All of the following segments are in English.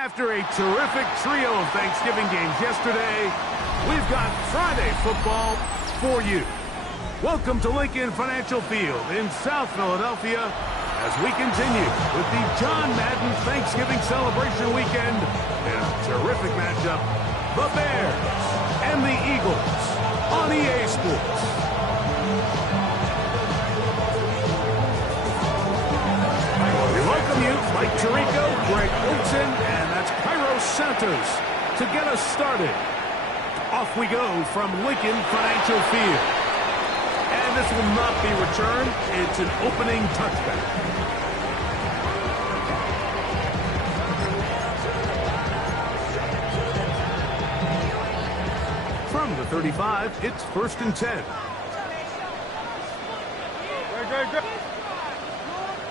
After a terrific trio of Thanksgiving games yesterday, we've got Friday football for you. Welcome to Lincoln Financial Field in South Philadelphia as we continue with the John Madden Thanksgiving celebration weekend in a terrific matchup, the Bears and the Eagles on EA Sports. We welcome you, Mike Tirico, Greg Olson, and that's Cairo Santos to get us started. Off we go from Lincoln Financial Field. And this will not be returned. It's an opening touchback. From the 35, it's 1st and 10.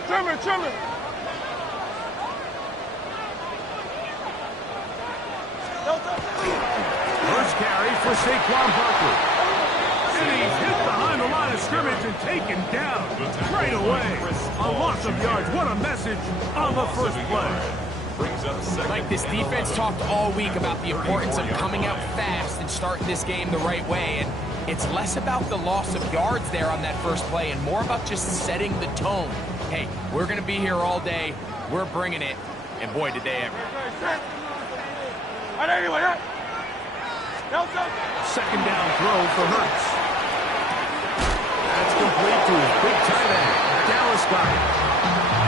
Trimmer. First carry for Saquon Barkley. And he's hit behind the line of scrimmage and taken down right away. A loss of yards. What a message on the first play. Like, this defense talked all week about the importance of coming out fast and starting this game the right way. And it's less about the loss of yards there on that first play and more about just setting the tone. Hey, we're going to be here all day. We're bringing it. And boy, did they ever. Second down throw for Hurts. That's complete to his big tight end, Dallas Goedert.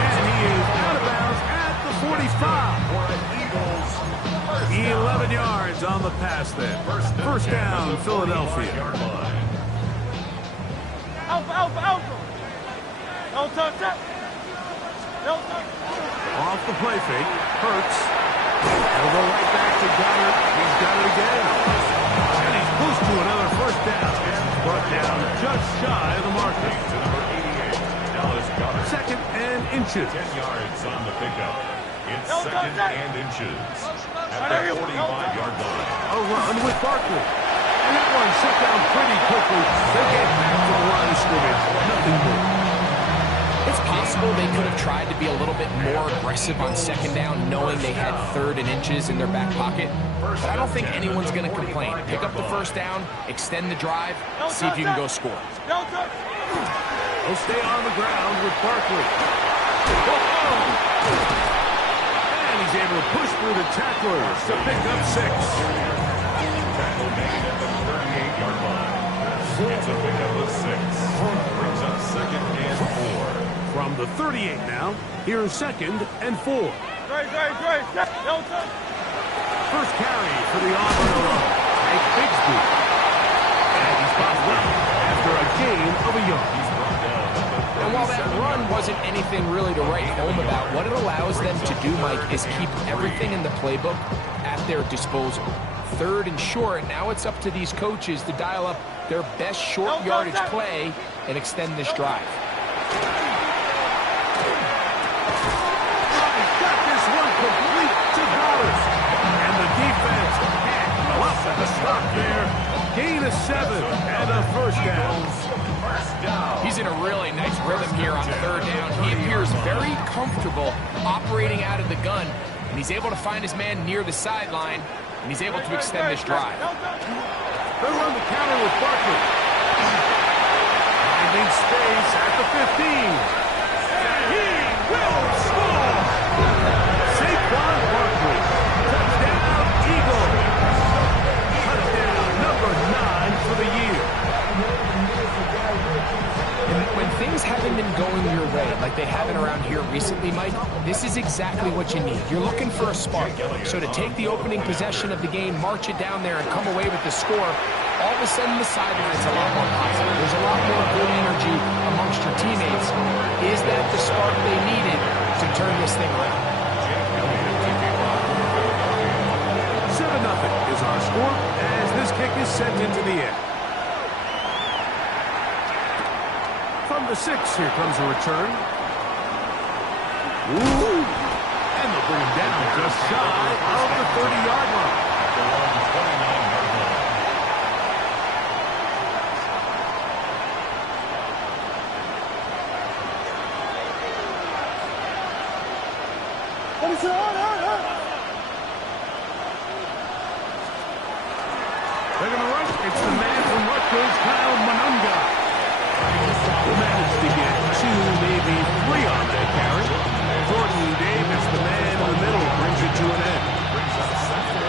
And he is out of bounds at the 45. 11 yards on the pass there. First down, Philadelphia. Alpha. Off the play fake, Hurts. It'll go right back to Goedert. He's got it again. And he's close to another first down. Brought down just shy of the marker. To number 88, Dallas Goedert. 2nd and inches. 10 yards on the pickup. It's 2nd and inches. At the 45-yard line. A run with Barkley. And that one shut down pretty quickly. They get back to the line of scrimmage. Nothing more. It's possible they could have tried to be a little bit more aggressive on 2nd down, knowing they had 3rd and inches in their back pocket. But I don't think anyone's going to complain. Pick up the first down, extend the drive, see if you can go score. He'll stay on the ground with Barkley. And he's able to push through the tacklers to pick up 6. Tackle made at the 38-yard line. It's a pickup of 6. Brings up 2nd and 4. From the 38 now, here's 2nd and 4. First carry for the Auburn alone. Take Bigsby. And he's bounced up after a gain of a yard. And while that run wasn't anything really to write home about, what it allows them to do, Mike, is keep everything in the playbook at their disposal. 3rd and short, now it's up to these coaches to dial up their best short yardage play and extend this drive. Got this one complete to Dallas. And the defense can't go up at the stop there. Gain of 7 and a first down. He's in a really nice rhythm here on 3rd down. He appears very comfortable operating out of the gun, and he's able to find his man near the sideline, and he's able to extend this drive. They'll run the counter with Barkley. Finding space at the 15. And he will score! Saquon Barkley. Touchdown, Eagles. Touchdown number 9 for the year. And when things haven't been going your way, like they haven't around here recently, Mike, this is exactly what you need. You're looking for a spark. So to take the opening possession of the game, march it down there, and come away with the score, all of a sudden the sideline's a lot more positive. There's a lot more good energy amongst your teammates. Is that the spark they needed to turn this thing around? 7-0 is our score as this kick is sent into the air. From the 6, here comes a return. Ooh! And they'll bring him down just shy of the 30-yard line. At the 29-yard line. They're going to rush. It's the man from Rutgers, Kyle Monunga. Will manage to get 2, maybe 3 on that carry. Jordan Davis, the man in the middle, brings it to an end.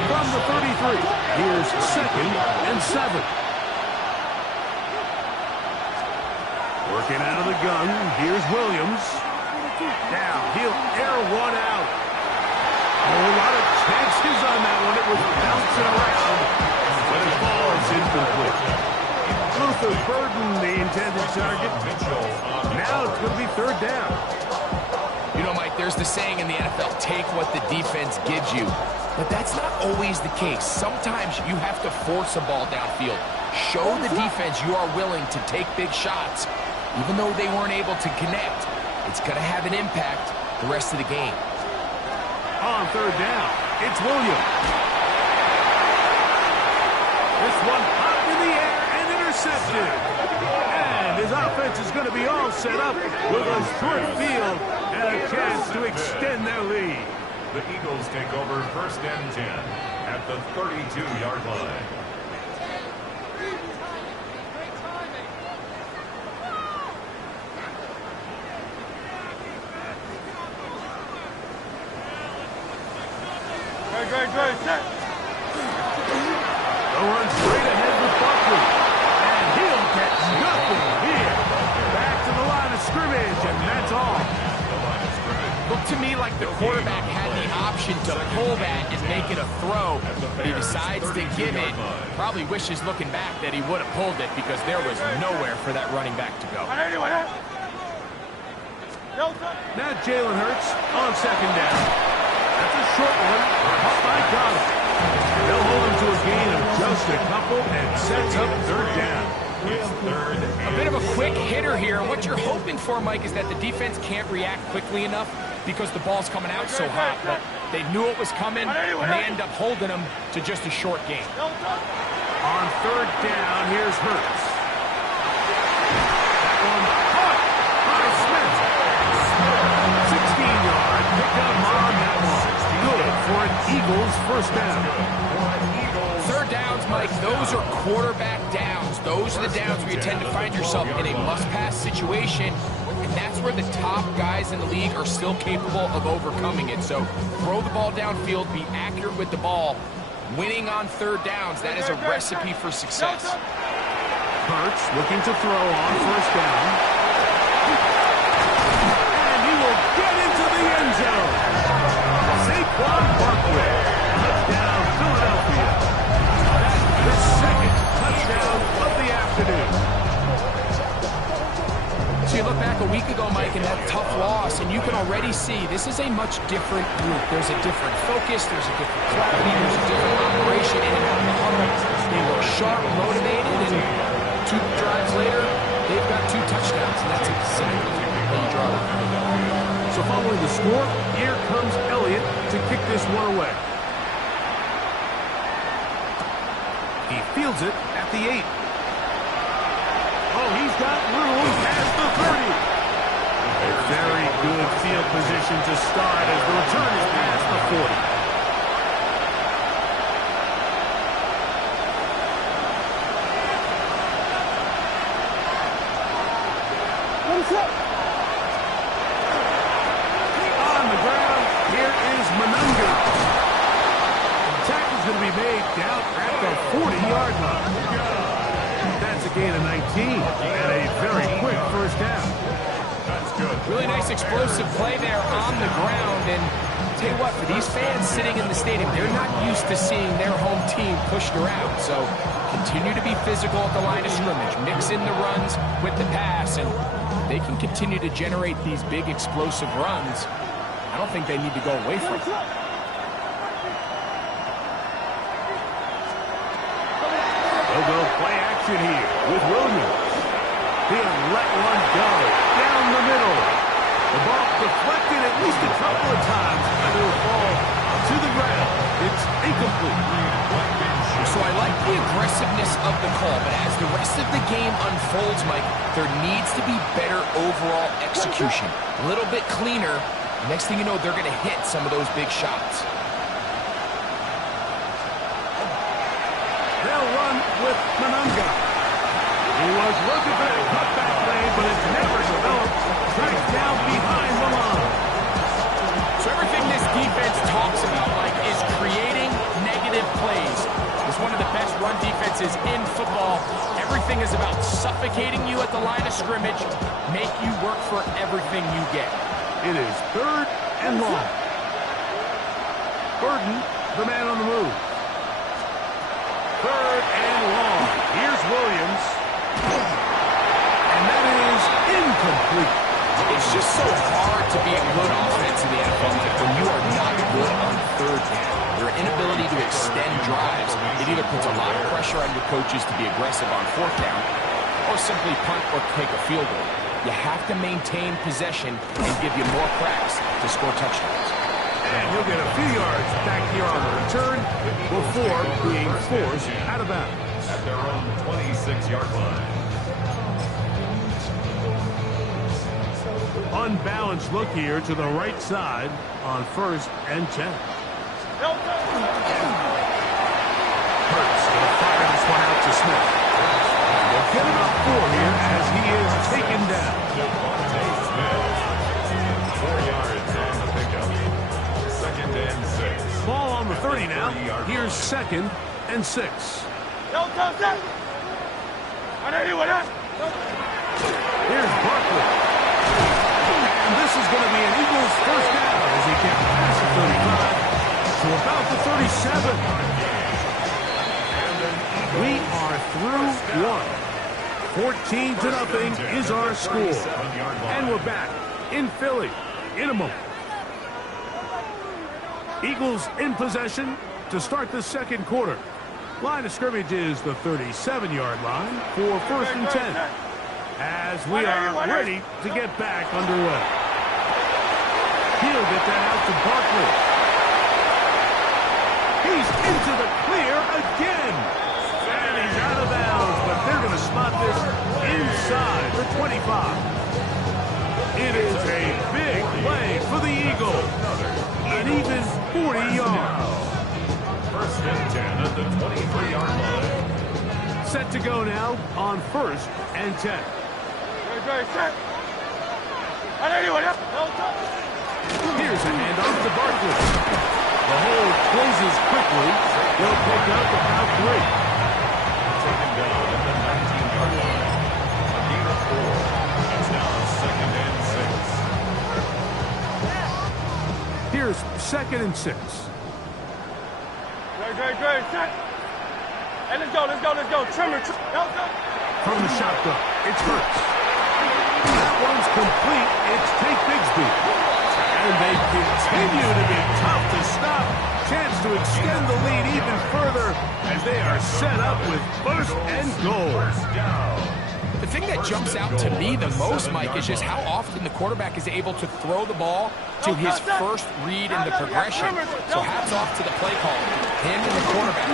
From the 33, here's 2nd and 7. Working out of the gun, here's Williams. Now, he'll air one out. A lot of chances on that one. It was bouncing around, but it falls incomplete. Luther Burden, the intended target. Now it's going to be 3rd down. You know, Mike, there's the saying in the NFL, take what the defense gives you. But that's not always the case. Sometimes you have to force a ball downfield. Show the defense you are willing to take big shots. Even though they weren't able to connect, it's going to have an impact the rest of the game. On 3rd down, it's Williams. This one up in the air and intercepted. And his offense is going to be all set up with a short field and a chance to extend their lead. The Eagles take over 1st and 10 at the 32-yard line. Great, set. They'll run straight ahead with Buckley. And he'll get nothing here. Back to the line of scrimmage, and that's all. Looked to me like the quarterback had the option to pull that and make it a throw. He decides to give it. Probably wishes looking back that he would have pulled it because there was nowhere for that running back to go. Now Jalen Hurts on 2nd down. That's a short one. Up by Donald. They'll hold him to a gain of just a couple and sets up 3rd down. It's 3rd A bit of a quick hitter here. What you're hoping for, Mike, is that the defense can't react quickly enough because the ball's coming out so hot. But they knew it was coming, and they end up holding them to just a short gain. On 3rd down, here's Hurts. That one caught by Smith. 16-yard pickup on that one. Good for an Eagles 1st down. 3rd downs, Mike, those are quarterback downs. Those are the downs where you tend to find yourself in a must-pass situation, and that's where the top guys in the league are still capable of overcoming it. So throw the ball downfield, be accurate with the ball. Winning on 3rd downs, that is a recipe for success. Hurts looking to throw on 1st down. And he will get into the end zone. Saquon Barkley. Touchdown, Philadelphia. That's the 2nd touchdown of the afternoon. So you look back a week ago, Mike, and that tough loss, and you can already see this is a much different group. There's a different focus, there's a different clarity, there's a different operation in and out of the huddle. They look sharp, motivated, and 2 drives later, they've got 2 touchdowns, and that's exactly what you draw up. So following the score, here comes Elliott to kick this one away. He fields it at the 8. Oh, he's got room past the 30. A very good field position to start as the return is past the 40. On the ground, here is Monunga. The tackle's going to be made down at the 40-yard line. That's a gain of 19 and a very quick 1st down. That's good. Really nice explosive play there on the ground, and I'll tell you what, for these fans sitting in the stadium, they're not used to seeing their home team pushed around, so continue to be physical at the line of scrimmage, mix in the runs with the pass, and they can continue to generate these big explosive runs. I don't think they need to go away from it. They'll go play action here with Williams. He'll let one go down the middle. The ball deflected at least a couple of times, and it will fall to the ground. It's incomplete. So I like the aggressiveness of the call, but as the rest of the game unfolds, Mike, there needs to be better overall execution. A little bit cleaner. Next thing you know, they're going to hit some of those big shots. They'll run with Manunga. He was looking for that cutback lane, but it never developed. Right down behind the line. So everything this defense talks about, Mike, is creating negative plays. It's one of the best run defenses in football. Everything is about suffocating you at the line of scrimmage, make you work for everything you get. It is 3rd and long. Burden, the man on the move. 3rd and long. Here's Williams. And that is incomplete. It's just so hard to be a good offense in the NFL, Mike, when you are not good on 3rd down. Your inability to extend drives, it either puts a lot of pressure on your coaches to be aggressive on 4th down, or simply punt or take a field goal. You have to maintain possession and give you more cracks to score touchdowns. And he'll get a few yards back here on the return before being forced out of bounds. At their own 26-yard line. Unbalanced look here to the right side on 1st and 10. Hurts going to fire this one out to Smith. They'll get him up 4 here as he is taken down. 4 yards on the pickup. 2nd and 6. Ball on the 30 now. Here's 2nd and 6. Here's Barkley. And this is going to be an Eagles 1st down as he gets past the 35 to about the 37. We are through 1. 14-0 is our score. And we're back in Philly in a moment. Eagles in possession to start the 2nd quarter. Line of scrimmage is the 37-yard line for 1st and 10. As we are ready to get back underway. He'll get that out to Barkley. He's into the clear again. And he's out of bounds, but they're going to spot this inside the 25. It is a big play for the Eagles. An even 40 yards. 1st and 10 at the 23-yard line. Set to go now on 1st and 10. Here's a handoff to Barkley. The hole closes quickly. They'll pick up about 3. Taken down at the 19-yard line. A gain of 4. It's now 2nd and 6. Here's 2nd and 6. Hey, let's go. Trimmer. From the shotgun, it's Hurts. That one's complete. It's Tate Bigsby. And they continue to be tough to stop. Chance to extend the lead even further as they are set up with 1st and goal. The thing that jumps out to me the most, Mike, is just how often the quarterback is able to throw the ball to his first read in the progression. So hats off to the play caller, him and the quarterback.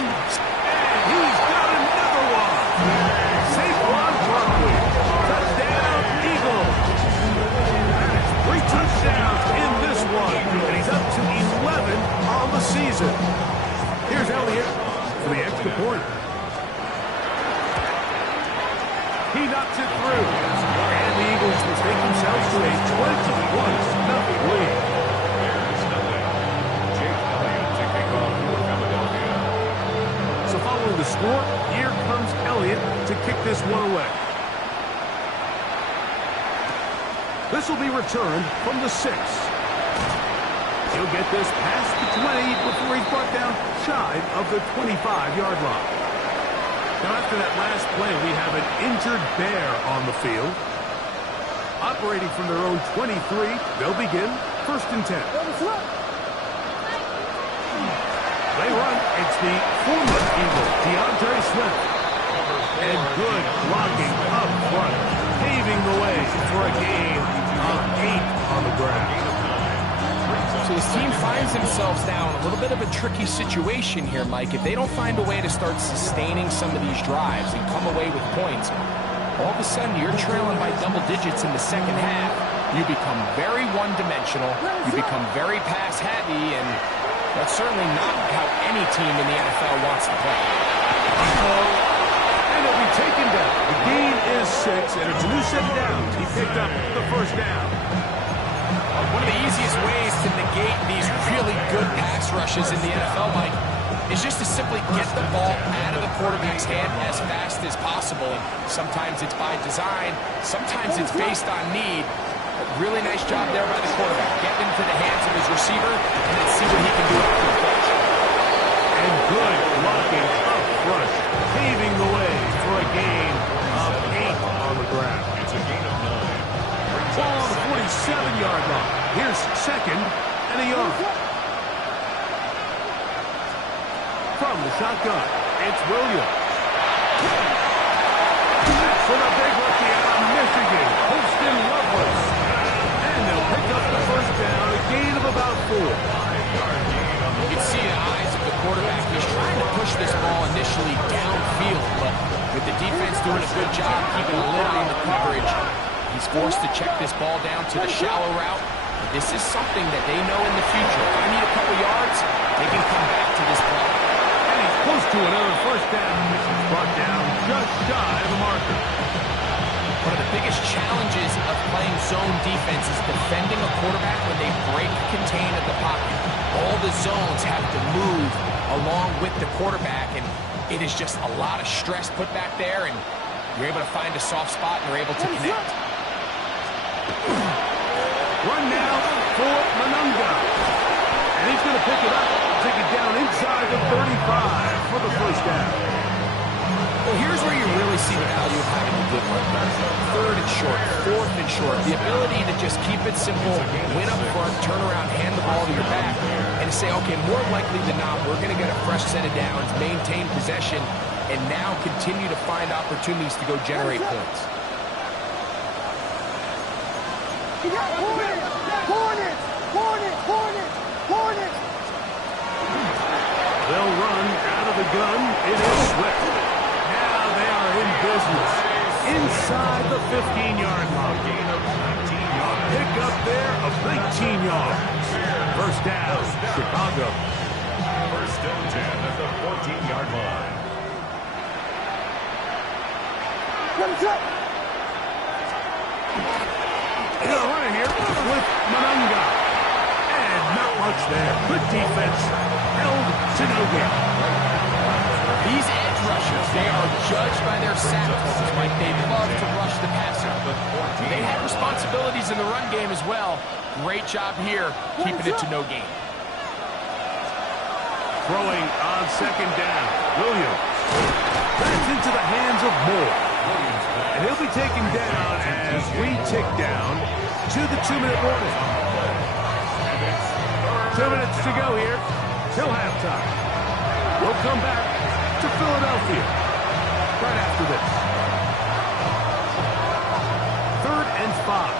He's got another one. Saquon Barkley. Touchdown, Eagles. That's 3 touchdowns in this one. And he's up to 11 on the season. Here's Elliott for the extra point. He knocks it through. And the Eagles will take themselves to a 21-0 lead. There's nothing. Jake Elliott to kick off for Philadelphia. So following the score, here comes Elliott to kick this one away. This will be returned from the 6. He'll get this past the 20 before he's brought down shy of the 25-yard line. Now after that last play, we have an injured Bear on the field. Operating from their own 23, they'll begin 1st and 10. They run. It's the former Eagle, DeAndre Swift. And good blocking up front, paving the way for a gain of 8 on the ground. So this team finds themselves now in a little bit of a tricky situation here, Mike. If they don't find a way to start sustaining some of these drives and come away with points, all of a sudden you're trailing by double digits in the 2nd half. You become very one-dimensional. You become very pass-heavy, and that's certainly not how any team in the NFL wants to play. Manunga. The gain is 6, and it's a new set of downs. He picked up the first down. One of the easiest ways to negate these really good pass rushes in the NFL, Mike, is just to simply get the ball out of the quarterback's hand as fast as possible. And sometimes it's by design, sometimes it's based on need. But really nice job there by the quarterback. Get into the hands of his receiver and then see what he can do after the catch. And good blocking up front, paving the way for a gain of 8 on the ground. It's a gain of 9. Ball on the 47-yard line. Here's second and a yard. From the shotgun, it's Williams. That's for the big rookie out of Michigan, Holston Loveless. And they'll pick up the first down, a gain of about 4. You can see the eyes of the quarterback. He's trying to push this ball initially downfield, but with the defense doing a good job keeping a lid on the coverage, he's forced to check this ball down to the shallow route. This is something that they know in the future. If I need a couple yards, they can come back to this play. And he's close to another first down. Brought down just shy of the marker. One of the biggest challenges of playing zone defense is defending a quarterback when they break contain of the pocket. All the zones have to move along with the quarterback, and it is just a lot of stress put back there, and you're able to find a soft spot and you're able to connect. Run now for Manunga. And he's going to pick it up. Take it down inside the 35 for the first down. Well, here's where you really see the value of having a good run. Third and short, fourth and short. The ability to just keep it simple, win up front, turn around, hand the ball to your back, and to say, okay, more likely than not, we're going to get a fresh set of downs, maintain possession, and now continue to find opportunities to go generate points. You got Hornets! They'll run out of the gun. It is Swift. Now they are in business. Inside the 15-yard line. Gain of 19 yards. Pick up there of 19 yards. First down, Chicago. First and 10 at the 14-yard line. He'll run it here with Manunga. And not much there. Good defense. Held to no gain. These edge rushers, they are judged by their sack totals. Like they love to rush the passer. They had responsibilities in the run game as well. Great job here, keeping it to no gain. Throwing on second down. Williams. That's into the hands of Moore. And he'll be taken down as we tick down to the 2-minute warning. 2 minutes to go here till halftime. We'll come back to Philadelphia right after this. 3rd and 5.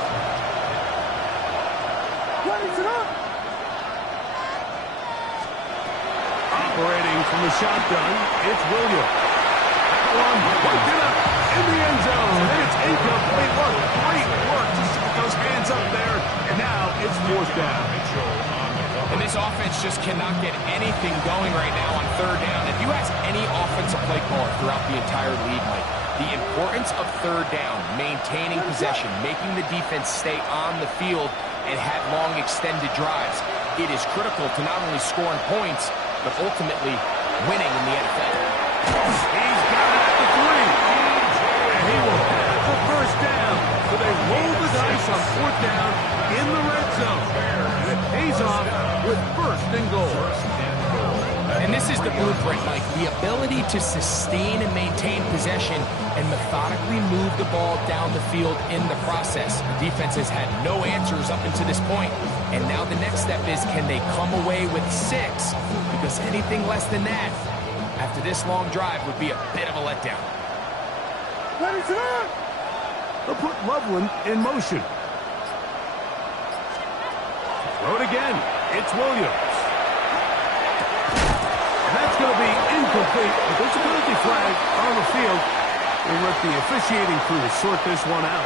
Operating from the shotgun, it's Williams. One, worked it up in the end zone, and it's incomplete. What great work to set those hands up there, and now it's 4th down. And this offense just cannot get anything going right now on 3rd down. If you ask any offensive play caller throughout the entire league, Mike, the importance of 3rd down, maintaining possession, making the defense stay on the field and have long extended drives, it is critical to not only scoring points, but ultimately winning in the NFL. He's got it at the 3. And he will have the first down. So they roll the dice on 4th down in the red zone. And it pays off with 1st and goal. And this is the blueprint, Mike. The ability to sustain and maintain possession and methodically move the ball down the field in the process. The defense has had no answers up until this point. And now the next step is, can they come away with 6? Because anything less than that, after this long drive, would be a bit of a letdown. They'll put Loveland in motion. Throw it again. It's Williams. And that's going to be incomplete, but there's a penalty flag on the field. We'll let the officiating crew sort this one out.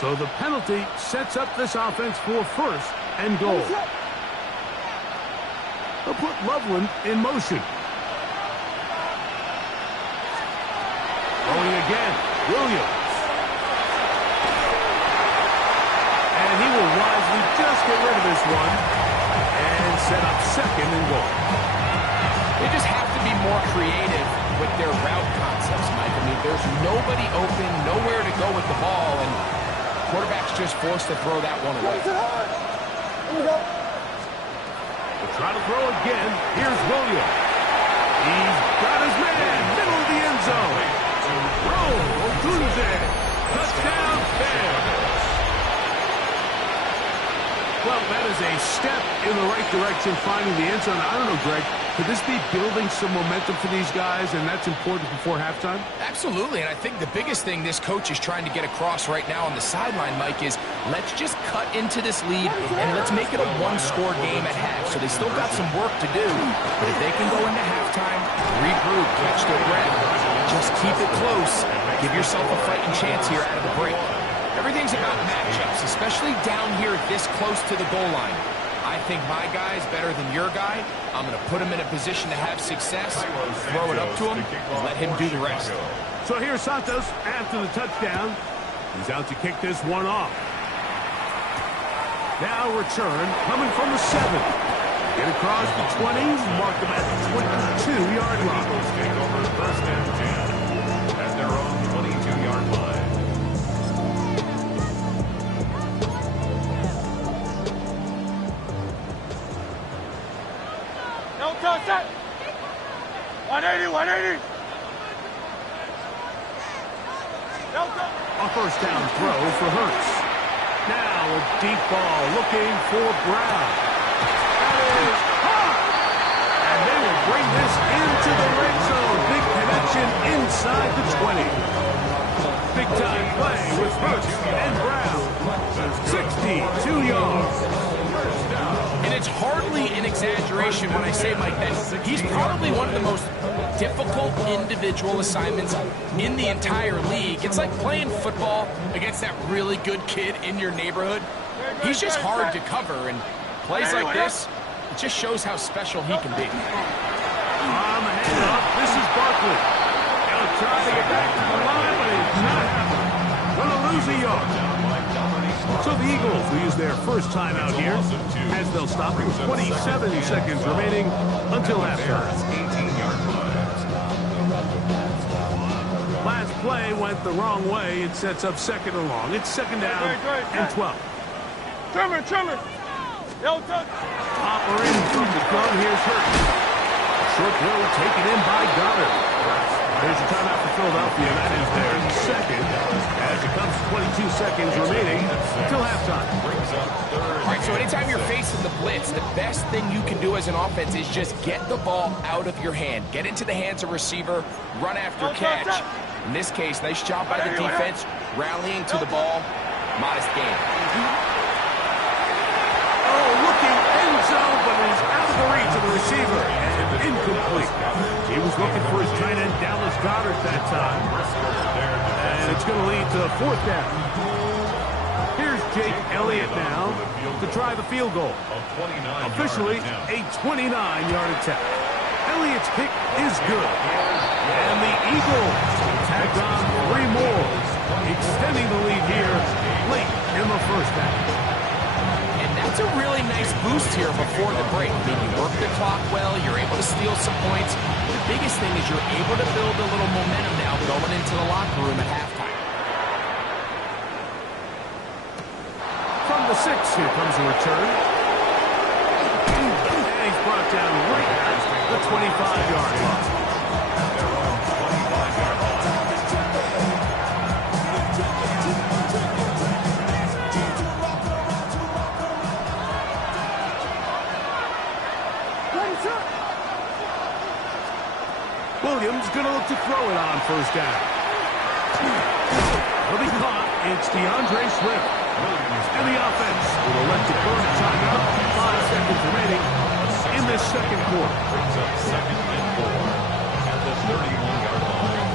So the penalty sets up this offense for first and goal. They'll put Loveland in motion. Going again, Williams. And he will wisely just get rid of this one and set up second and goal. They just have to be more creative with their route concepts, Mike. I mean, there's nobody open, nowhere to go with the ball, and quarterback's just forced to throw that one away. Here we go. They'll try to throw again. Here's Williams. He's got his man, middle of the end zone. Tuesday. Touchdown, Bears. Well, that is a step in the right direction, finding the end zone. I don't know, Greg, could this be building some momentum for these guys, and that's important before halftime? Absolutely, and I think the biggest thing this coach is trying to get across right now on the sideline, Mike, is let's just cut into this lead, and let's make it a one-score game at half. So they still got some work to do, but if they can go into halftime, regroup, catch their breath, just keep it close, give yourself a fighting chance here out of the break. Everything's about matchups, especially down here this close to the goal line. I think my guy's better than your guy. I'm going to put him in a position to have success, throw it up to him, and let him do the rest. So here's Santos after the touchdown. He's out to kick this one off. Now return coming from the 7. Get across the 20, mark them at the 22-yard line. Take over first and 10 at their own 22-yard line. No touch that. 180, 180. No touch. A first down throw for Hurts. Now a deep ball looking for Brown. That is hot. And they will bring this into the red zone. Big connection inside the 20. Big time play with Hurts and Brown. 62 yards. And it's hardly an exaggeration when I say, Mike, that he's probably one of the most difficult individual assignments in the entire league. It's like playing football against that really good kid in your neighborhood. He's just hard to cover, and plays like this, it just shows how special he can be. On the handoff, this is Barkley. He'll try to get back to the line, but it's not happening. Gonna lose a yard. So the Eagles will use their first time out here as they'll stop with 27 seconds remaining until halftime. Last play went the wrong way. It sets up second and long. It's second down and 12. Trimmer. No touch. Hopper in from the gun. Here's Hurts. Short throw taken in by Goddard. There's a timeout for Philadelphia. That is their second. As it comes 22 seconds remaining until halftime. All right, so anytime you're facing the blitz, the best thing you can do as an offense is just get the ball out of your hand. Get into the hands of receiver, run after catch. In this case, nice job by the defense, rallying to the ball. Modest gain. Oh, looking end zone, but he's out of the reach of the receiver. And incomplete. He was looking for his tight end, Dallas Goddard, that time. And it's going to lead to a fourth down. Here's Jake Elliott now to try the field goal. Officially a 29-yard attempt. Elliott's kick is good. And the Eagles tag on 3 more, extending the lead here late in the first half. And that's a really nice boost here before the break. I mean, you work the clock well, you're able to steal some points. The biggest thing is you're able to build a little momentum now going into the locker room at halftime. From the 6, here comes a return. And he's brought down right at the 25-yard line. Williams going to look to throw it on first down. He'll be caught. It's DeAndre Swift. And the offense will elect to burn a timeout. 5 seconds remaining in this second quarter. Brings up second and 4 at the 31-yard line.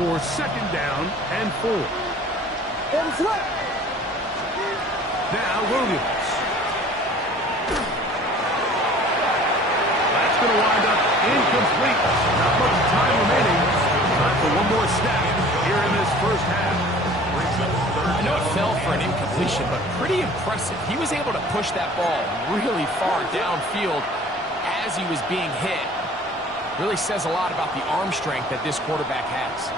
for second down and 4. Now Williams. That's going to wind up incomplete. Not much time remaining. Time for one more snap here in this first half. I know it fell for an incompletion, but pretty impressive. He was able to push that ball really far downfield as he was being hit. Really says a lot about the arm strength that this quarterback has.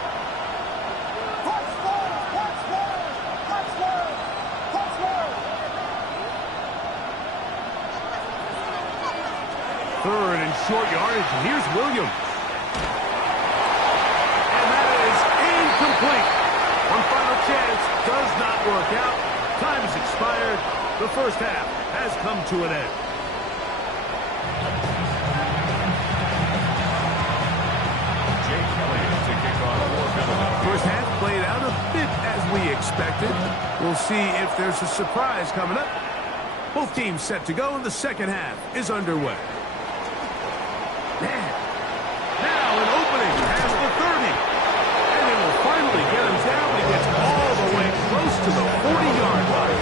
Third and short yardage, and here's Williams. And that is incomplete. One final chance does not work out. Time has expired. The first half has come to an end. First half played out a bit as we expected. We'll see if there's a surprise coming up. Both teams set to go, and the second half is underway. Now an opening past the 30. And they will finally get him down. He gets all the way close to the 40-yard line.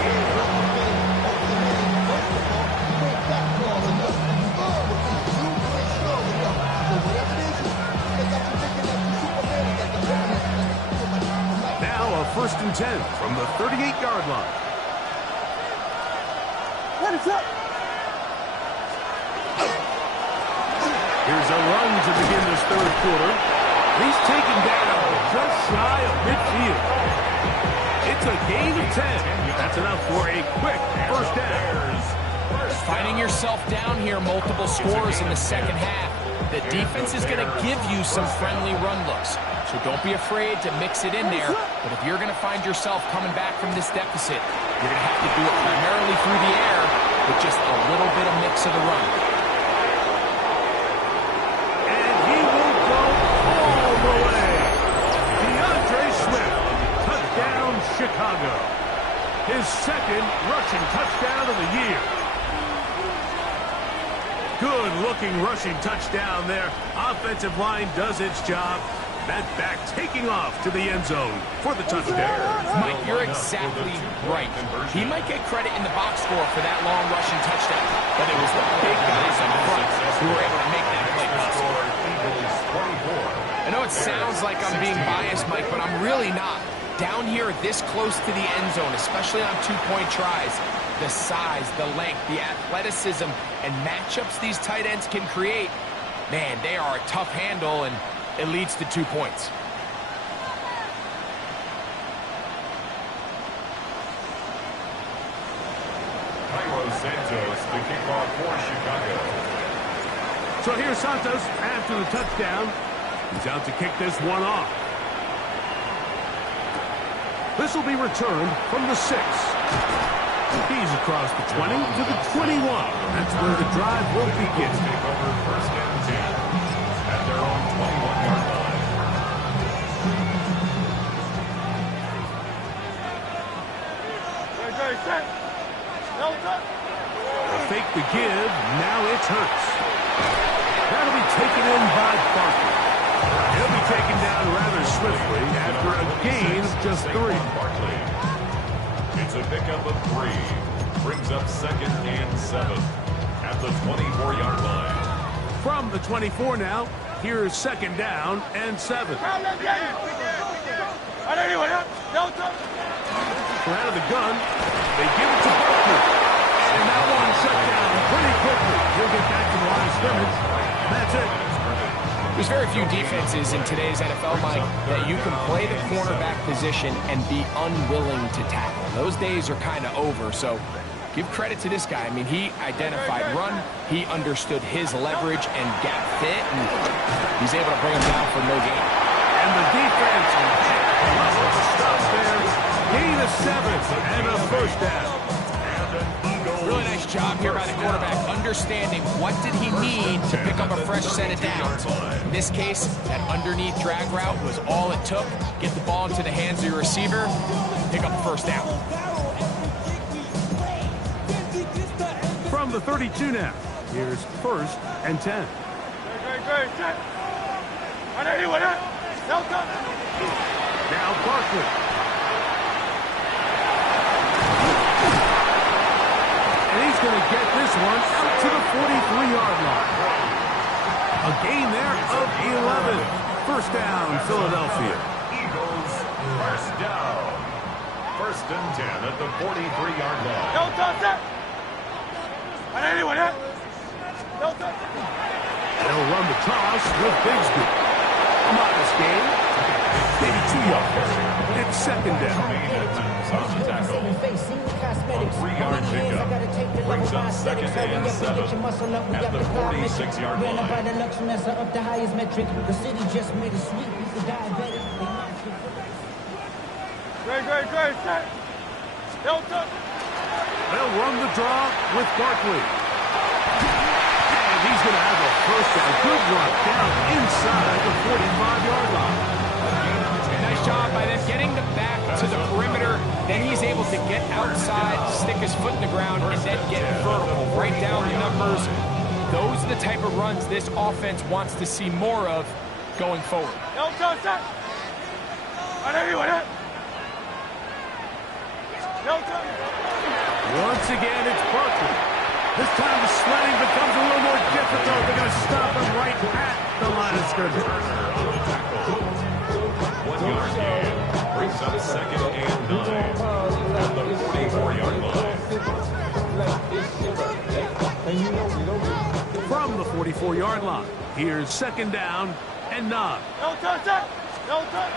Now a 1st and 10 from the 38-yard line. What is up? Here's a run to begin this third quarter. He's taken down just shy of midfield. It's a gain of 10. That's enough for a quick first down. Finding yourself down here, multiple scores in the second half. The defense is going to give you some friendly run looks. So don't be afraid to mix it in there. But if you're going to find yourself coming back from this deficit, you're going to have to do it primarily through the air with just a little bit of mix of the run. Chicago. His second rushing touchdown of the year. Good-looking rushing touchdown there. Offensive line does its job. That back taking off to the end zone for the touchdown. Mike, you're exactly right. He might get credit in the box score for that long rushing touchdown, but it was the big guys up front who were able to make that play possible. I know it sounds like I'm being biased, Mike, but I'm really not. Down here this close to the end zone, especially on two-point tries, the size, the length, the athleticism, and matchups these tight ends can create, man, they are a tough handle, and it leads to 2 points. Santos, the kickoff for Chicago. So here's Santos after the touchdown. He's out to kick this one off. This will be returned from the 6. He's across the 20 to the 21. That's where the drive will begin. Take over 1st and 10 at their own 21-yard line. Set. They'll fake the give. Now it's Hurts. That'll be taken in by Barkley. He'll be taken down rather swiftly after a gain of just 3. It's a pickup of 3. Brings up 2nd and 7 at the 24-yard line. From the 24 now, here's 2nd down and 7. So out of the gun, they give it to Barkley. And that one shut down pretty quickly. He'll get back to the line of scrimmage. That's it. There's very few defenses in today's NFL, Mike, that you can play the cornerback position and be unwilling to tackle. Those days are kind of over, so give credit to this guy. I mean, he identified run, he understood his leverage and gap fit, and he's able to bring him down for no gain. And the defense stops there. Gain of 7 and a first down. Really nice job here by the quarterback, understanding what did he need to pick up a fresh set of downs. In this case, that underneath drag route was all it took. Get the ball into the hands of your receiver, pick up a first down. From the 32 now, here's 1st and 10. Elton. Now Barkley. And he's going to get this one out to the 43-yard line. A gain there of 11. First down, Philadelphia. Eagles, first down. First and 10 at the 43-yard line. Elton, set. 180, 180. Elton. They'll run the toss with Bigsby. A modest gain. Maybe 2 yards. It's second down. On the tackle. A 3-yard pickup. Brings up second and 7 at the 46-yard line. Up the highest metric. The city just made a sweep. He's a diabetic. Great, set. Elton. They'll run the draw with Barkley. And he's going to have a first down. Good run down inside the 45-yard line. Nice job by them getting the back to the perimeter. Then he's able to get outside, stick his foot in the ground, and then get vertical. Right down the numbers. Those are the type of runs this offense wants to see more of going forward. Elton, set. 180, 180. Elton. Once again, it's Barkley. This time the sledding becomes a little more difficult. They're going to stop him right at the line of scrimmage. 1 yard gain. Brings up second and 9 at the 44-yard line. From the 44-yard line, here's second down and 9. Elton, set. Elton.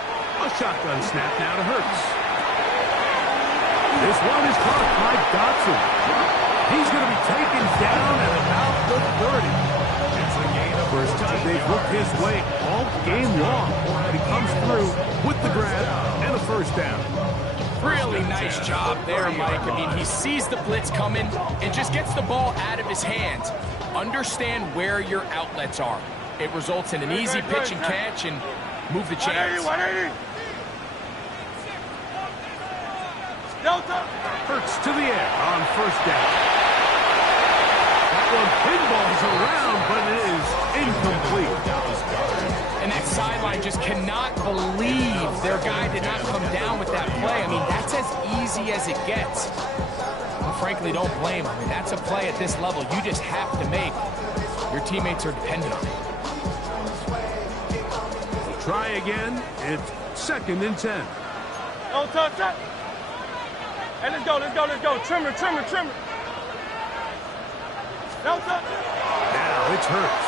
A shotgun snap now to Hurts. This one is caught by Dotson. He's going to be taken down at about the 30. It's a gain of First time they've looked his way all game long. He comes through with the grab and a first down. Really nice job there, Mike. I mean, he sees the blitz coming and just gets the ball out of his hands. Understand where your outlets are. It results in an easy pitch and catch and move the chains. 180, 180. Delta. Hurts to the air on first down. That one pinballs around, but it is incomplete. And that sideline just cannot believe their guy did not come down with that play. I mean, that's as easy as it gets. And frankly, don't blame him. I mean, that's a play at this level you just have to make. Your teammates are dependent on it. Try again. It's second and 10. Don't touch that. Hey, let's go. Trimmer. Don't touch. Now it's Hurts.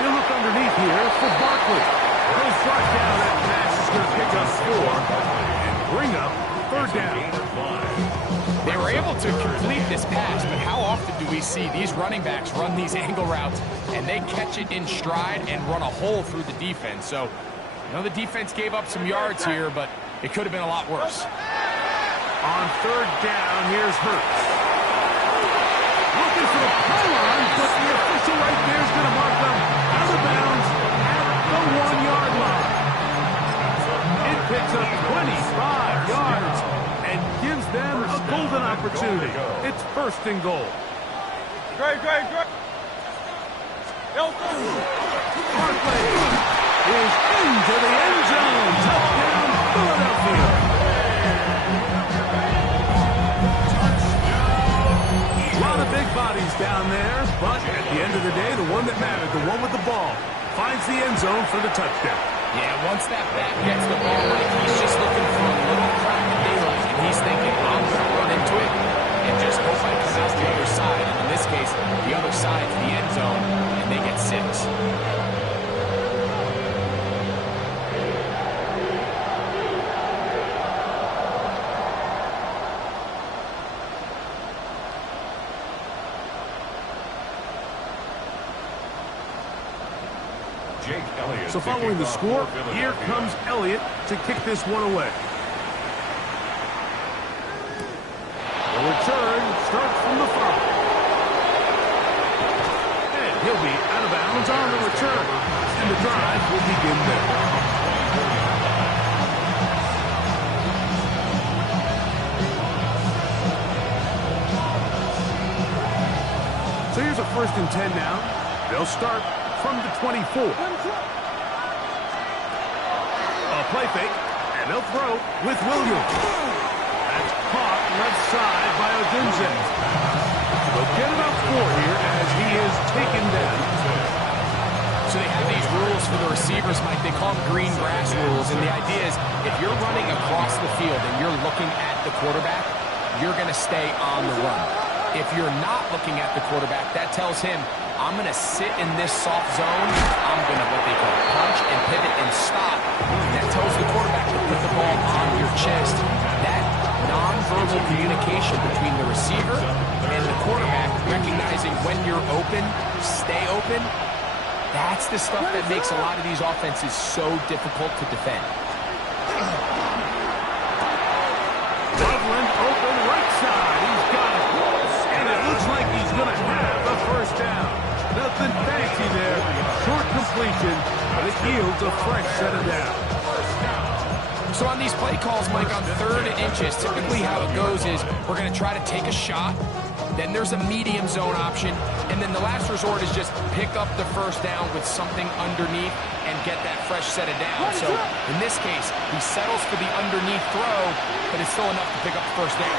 He'll look underneath here for Barkley. He'll fly down that pass. Is going to pick up 4 and bring up third down. They were able to complete this pass, but how often do we see these running backs run these angle routes and they catch it in stride and run a hole through the defense? So, I know the defense gave up some yards here, but it could have been a lot worse. On third down, here's Hurts. Looking for the pylon, but the official right there is going to mark them out of bounds at the 1-yard line. It picks up 25 yards and gives them a golden opportunity. It's first and goal. Great. Barkley is into the end zone. Touchdown, Philadelphia. A lot of big bodies down there, but at the end of the day, the one that mattered, the one with the ball, finds the end zone for the touchdown. Yeah, once that back gets the ball, like, he's just looking for a little crack of daylight, and he's thinking, I'm going to run into it and just hope I come out the other side. And in this case, the other side to the end zone, and they get 6. So following the score, here comes Elliott to kick this one away. The return starts from the 5. And he'll be out of bounds on the return. And the drive will begin there. So here's a first and 10 now. They'll start from the 24. play fake, and they'll throw with Williams. That's caught left side by Odunze. They'll get about 4 here as he is taken down. So they have these rules for the receivers, Mike. They call them green grass rules. And the idea is if you're running across the field and you're looking at the quarterback, you're going to stay on the run. If you're not looking at the quarterback, that tells him, I'm going to sit in this soft zone. I'm going to what they call punch and pivot and stop. That tells the quarterback to put the ball on your chest. That nonverbal communication between the receiver and the quarterback, recognizing when you're open, stay open, that's the stuff that makes a lot of these offenses so difficult to defend. Loveland open right side. He's got it. And it looks like he's going to have the first down. Nothing fancy there. Short completion, but it yields a fresh set of downs. So on these play calls, Mike, on 3rd and inches, typically how it goes is we're going to try to take a shot. Then there's a medium zone option. And then the last resort is just pick up the first down with something underneath and get that fresh set of downs. So in this case, he settles for the underneath throw, but it's still enough to pick up the first down.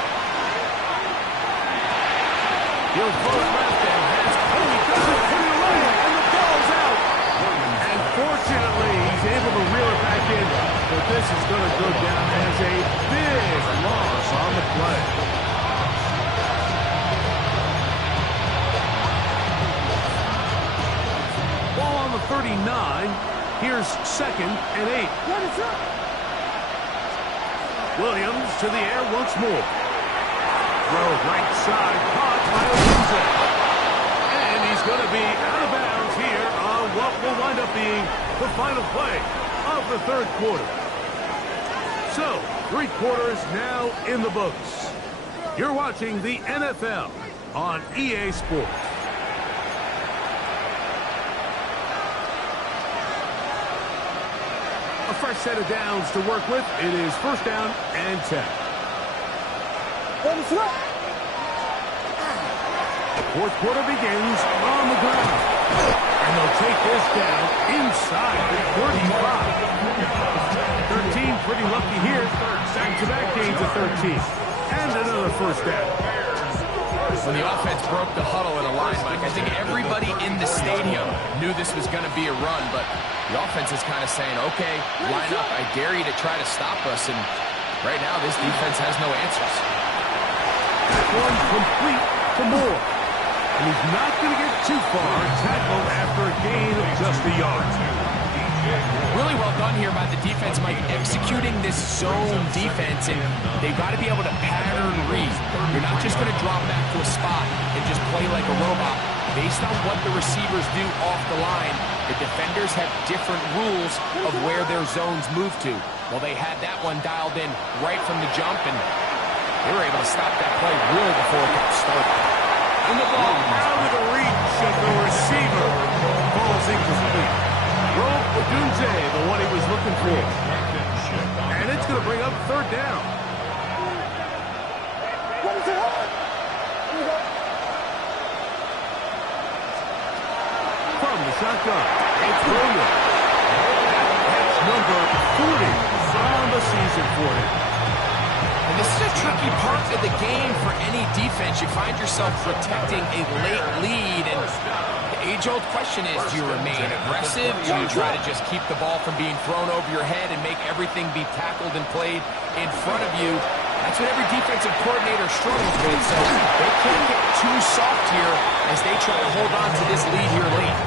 He'll throw it left and has he doesn't put it away, and the ball's out. And fortunately, he's able to reel it back in, but this is going to go down as a big loss on the play. Ball on the 39. Here's 2nd and 8. Williams to the air once more. Throw right side, caught by Odunze. And he's going to be out of bounds here on what will wind up being the final play of the 3rd quarter. So, 3 quarters now in the books. You're watching the NFL on EA Sports. A fresh set of downs to work with. It is 1st down and 10. 4th quarter begins on the ground. And they'll take this down inside the 35. 13 pretty lucky here. Back-to-back gains of 13. And another 1st down. When the offense broke the huddle in a line, Mike, I think everybody in the stadium knew this was going to be a run, but the offense is kind of saying, okay, line up. I dare you to try to stop us. And right now, this defense has no answers. One complete to Moore. And he's not going to get too far. Tackled after a gain of just a yard. Really well done here by the defense, Mike, executing this zone defense, and they've got to be able to pattern read. You're not just going to drop back to a spot and just play like a robot. Based on what the receivers do off the line, the defenders have different rules of where their zones move to. Well, they had that one dialed in right from the jump, and they were able to stop that play really before it got started. And the ball out of the reach of the receiver. Ball's incomplete. Rope Odunze, the one he was looking for. And it's going to bring up 3rd down. From the shotgun, it's Williams. That's number 40 on the season for him. And this is a tricky part of the game for any defense. You find yourself protecting a late lead, and the age-old question is, do you remain aggressive? Do you try to just keep the ball from being thrown over your head and make everything be tackled and played in front of you? That's what every defensive coordinator struggles with, so they can't get too soft here as they try to hold on to this lead here late.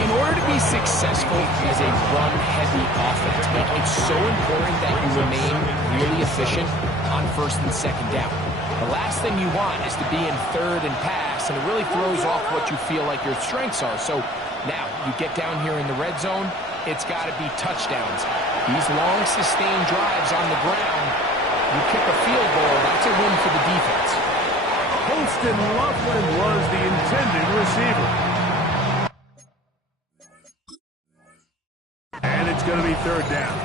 In order to be successful as a run-heavy offense, it's so important that you remain really efficient on 1st and 2nd down. The last thing you want is to be in 3rd and pass, and it really throws off what you feel like your strengths are. So now you get down here in the red zone, it's got to be touchdowns. These long, sustained drives on the ground, you kick a field goal, that's a win for the defense. Holston Loveland was the intended receiver. And it's going to be 3rd down.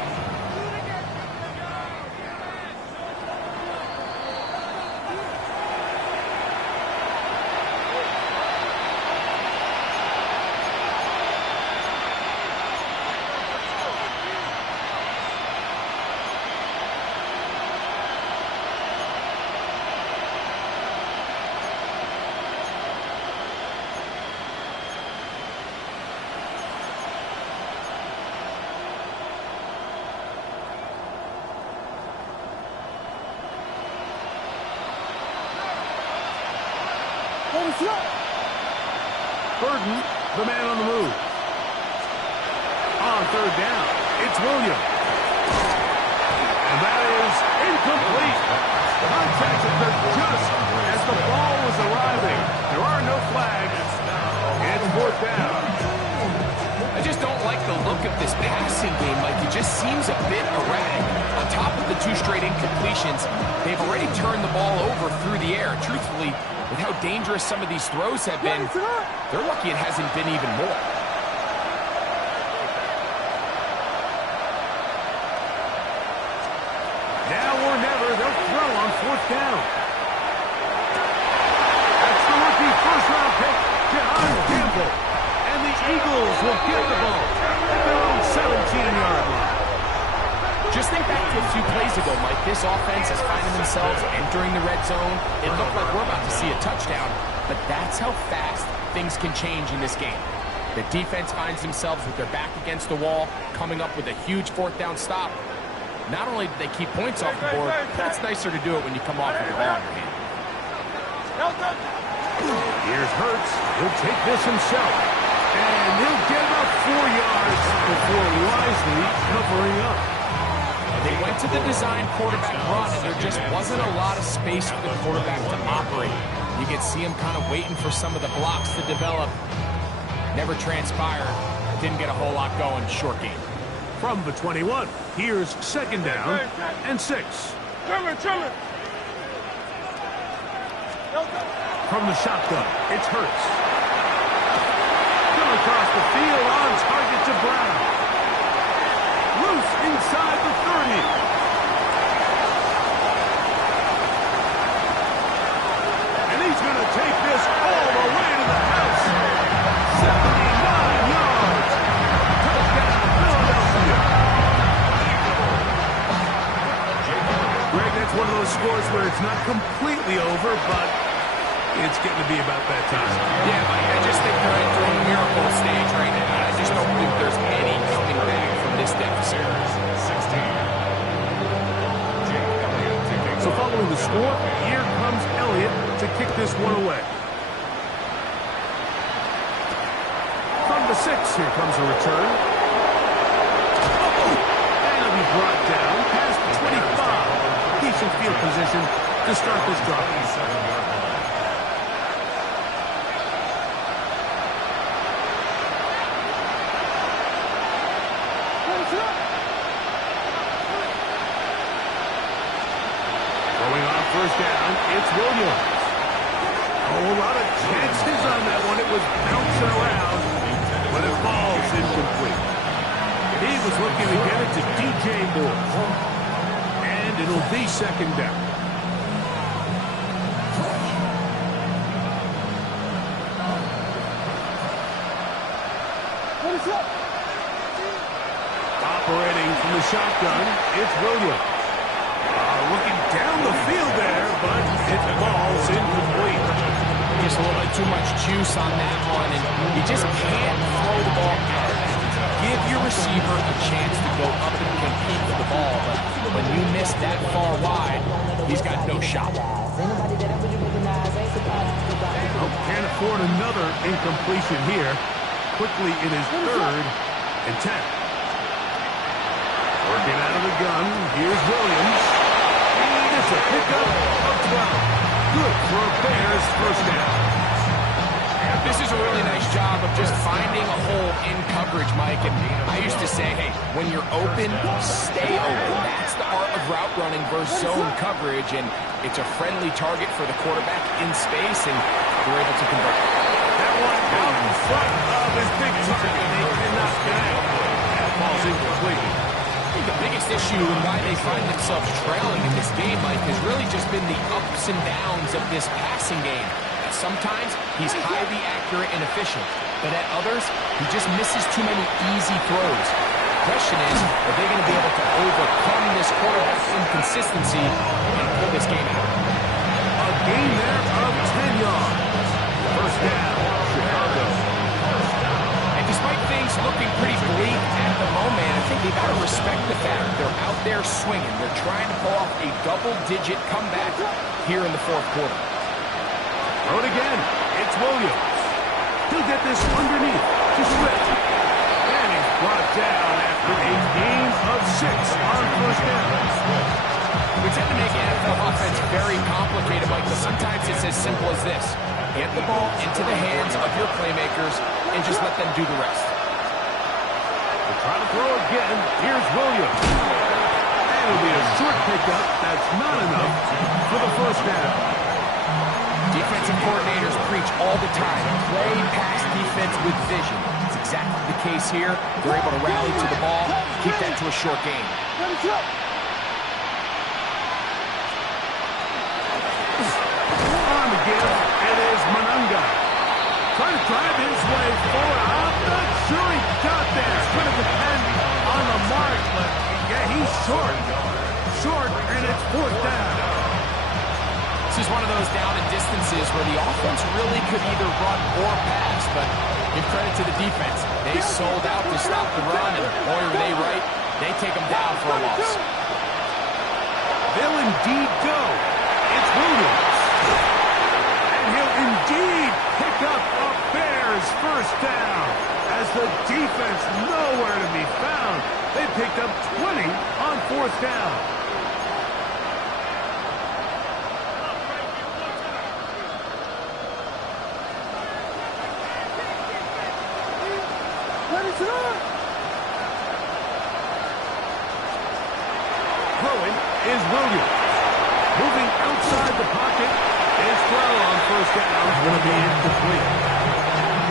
Burden, the man on the move. On third down, it's Williams. And that is incomplete. Contact occurred just as the ball was arriving. There are no flags. It's fourth down. I just don't like the look of this passing game. Like, it just seems a bit erratic. On top of the 2 straight incompletions, they've already turned the ball over through the air. Truthfully, with how dangerous some of these throws have been, they're lucky it hasn't been even more. Now or never, they'll throw on fourth down. That's the rookie first-round pick, John Campbell. And the Eagles will get the ball at their own 17-yard line. Just think back to a few plays ago, Mike. This offense is finding themselves entering the red zone. It looked like we're about to see a touchdown, but that's how fast things can change in this game. The defense finds themselves with their back against the wall, coming up with a huge fourth down stop. Not only do they keep points off the board, but it's nicer to do it when you come off with the ball in your hand. Here's Hurts. He'll take this himself. And he'll get about 4 yards before wisely covering up. They went to the design quarterback run, and there just wasn't a lot of space for the quarterback to operate. You could see him kind of waiting for some of the blocks to develop. Never transpired. Didn't get a whole lot going. Short game. From the 21, here's second down and 6. Trimmer. From the shotgun, it's Hurts. Going across the field, on target to Brown. Loose inside the 30. And he's going to take this all the way to the house. 79 yards. Touchdown, Philadelphia. Greg, that's one of those scores where it's not completely over, but it's getting to be about that time. Yeah, Mike, I just think they're entering a miracle stage right now. I just don't think there's any coming back from this deficit. 16. So following the score, here comes Elliott to kick this one away. From the 6, here comes a return. And he'll be brought down past the 25. Decent field position to start this drive. First down, it's Williams. Oh, a lot of chances on that one. It was bouncing around, but it falls incomplete. He was looking to get it to DJ Moore. And it'll be second down. Operating from the shotgun, it's Williams. Looking down the field there, but it falls incomplete. Just a little bit too much juice on that one, and you just can't throw the ball out. Give your receiver a chance to go up and compete for the ball, but when you miss that far wide, he's got no shot. Oh, can't afford another incompletion here. Quickly in his 3rd and 10. Working out of the gun, here's Williams. It's a pickup of 12. Good for a Bears first down. This is a really nice job of just finding a hole in coverage, Mike. And I used to say, hey, when you're open, stay open. That's the art of route running versus zone coverage. And it's a friendly target for the quarterback in space, and they're able to convert. That one out in front of his big target. They cannot connect. That ball's incomplete. The biggest issue and why they find themselves trailing in this game, Mike, has really just been the ups and downs of this passing game. Sometimes he's highly accurate and efficient, but at others, he just misses too many easy throws. The question is, are they going to be able to overcome this quarterback inconsistency and pull this game out? A gain there of 10 yards. First down, Chicago. And despite things looking pretty bleak at the moment, I think they've got to respect the fact they're out there swinging. They're trying to pull off a double-digit comeback here in the 4th quarter. Throw it again. It's Williams. He'll get this underneath to Swift. And he's brought down after a gain of 6 on first down. We tend to make NFL offense very complicated, Mike, but sometimes it's as simple as this. Get the ball into the hands of your playmakers and just let them do the rest. They're trying to throw again. Here's Williams. And it'll be a short pickup. That's not enough for the first down. Defensive coordinators preach all the time. Play pass defense with vision. It's exactly the case here. They're able to rally to the ball, keep that to a short game. On the give, it is Monunga. Trying to drive his way forward. I'm not sure he got there. It's going to depend on the mark, but yeah, he's short. Short, and it's fourth down. This is one of those down and distances where the offense really could either run or pass, but give credit to the defense. They sold out to stop the run, and boy, were they right. They take them down for a loss. They'll indeed go. It's Williams. And he'll indeed pick up a Bears first down. As the defense nowhere to be found, they picked up 20 on fourth down. Throwing is Williams. Moving outside the pocket. His throw on first down is going to be incomplete.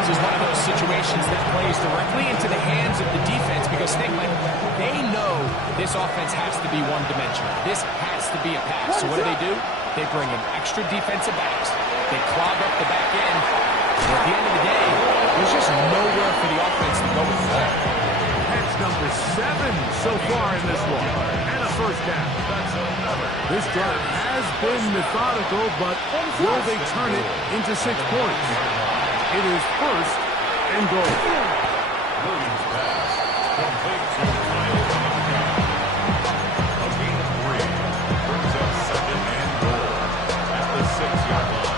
This is one of those situations that plays directly into the hands of the defense because think, Mike, they know this offense has to be one-dimensional. This has to be a pass. So what do? They bring in extra defensive backs. They clog up the back end. And at the end of the day, there's just nowhere for the offense to go with the ball. That's number 7 so far in this one. And a first down. This drive has been methodical, but will they turn it into 6 points? It is first and goal. Williams pass. Complete to Kyle Monunga. A gain of 3. Brings up second and goal at the 6-yard line.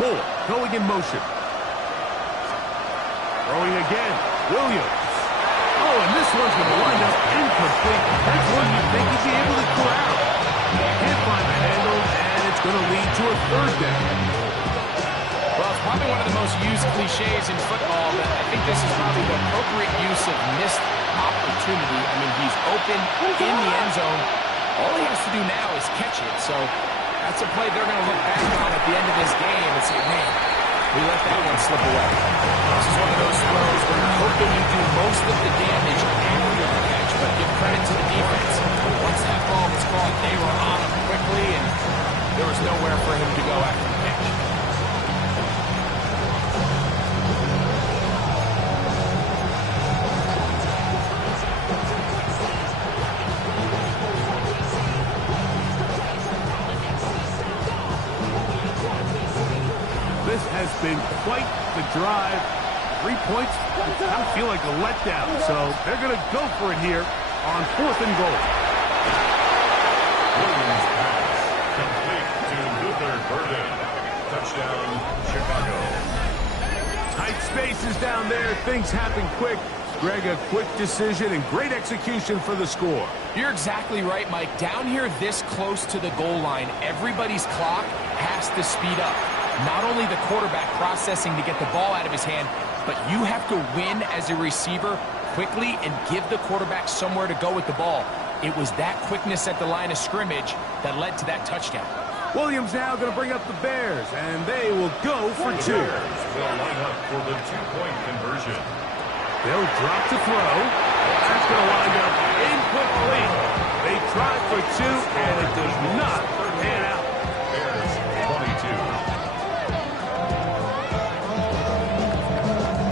Moore going in motion. Throwing again. Williams. Oh, and this one's going to wind up incomplete. That's one you'd think he'd be able to corral. Can't find the handle, and it's going to lead to a third down. Well, it's probably one of the most used cliches in football, but I think this is probably the appropriate use of missed opportunity. I mean, he's open in the end zone. All he has to do now is catch it. So that's a play they're going to look back on at the end of this game and say, man, we let that one slip away. This is one of those throws where you're hoping you do most of the damage after the catch, but give credit to the defense. Once that ball was caught, they were on him quickly, and there was nowhere for him to go after the catch. This has been quite the drive. 3 points, I feel like a letdown. So they're going to go for it here on fourth and goal. Williams pass. Complete to Luther Burden. Touchdown, Chicago. Tight spaces down there. Things happen quick. Greg, a quick decision and great execution for the score. You're exactly right, Mike. Down here this close to the goal line, everybody's clock has to speed up. Not only the quarterback processing to get the ball out of his hand, but you have to win as a receiver quickly and give the quarterback somewhere to go with the ball. It was that quickness at the line of scrimmage that led to that touchdown. Williams now going to bring up the Bears, and they will go for 2. They'll line up for the 2-point conversion. They'll drop to throw. That's going to wind up incomplete. They tried for 2, and it does not pan out. Bears 22.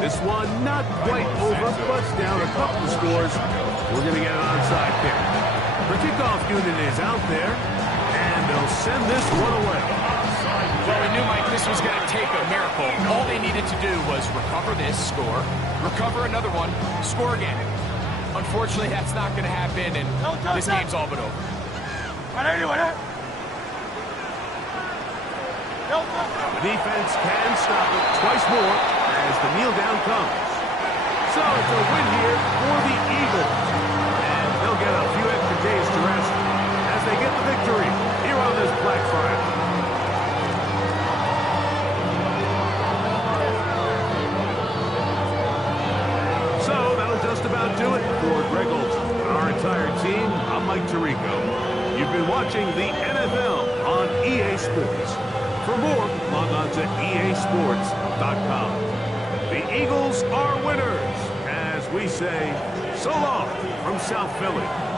This one not quite over, but down a couple of scores. We're going to get an onside kick. The kickoff unit is out there, and they'll send this one away. Well, we knew knew, Mike, this was going to take a miracle. All they needed to do was recover this, score, recover another one, score again. Unfortunately, that's not going to happen, and this game's all but over. The defense can stop it twice more as the kneel down comes. So it's a win here for the Eagles. And they'll get a few extra days to rest as they get the victory here on this Black Friday. So that'll just about do it for Greg Olson and our entire team. I'm Mike Tirico. You've been watching the NFL on EA Sports. For more, log on to easports.com. The Eagles are winners, as we say so long from South Philly.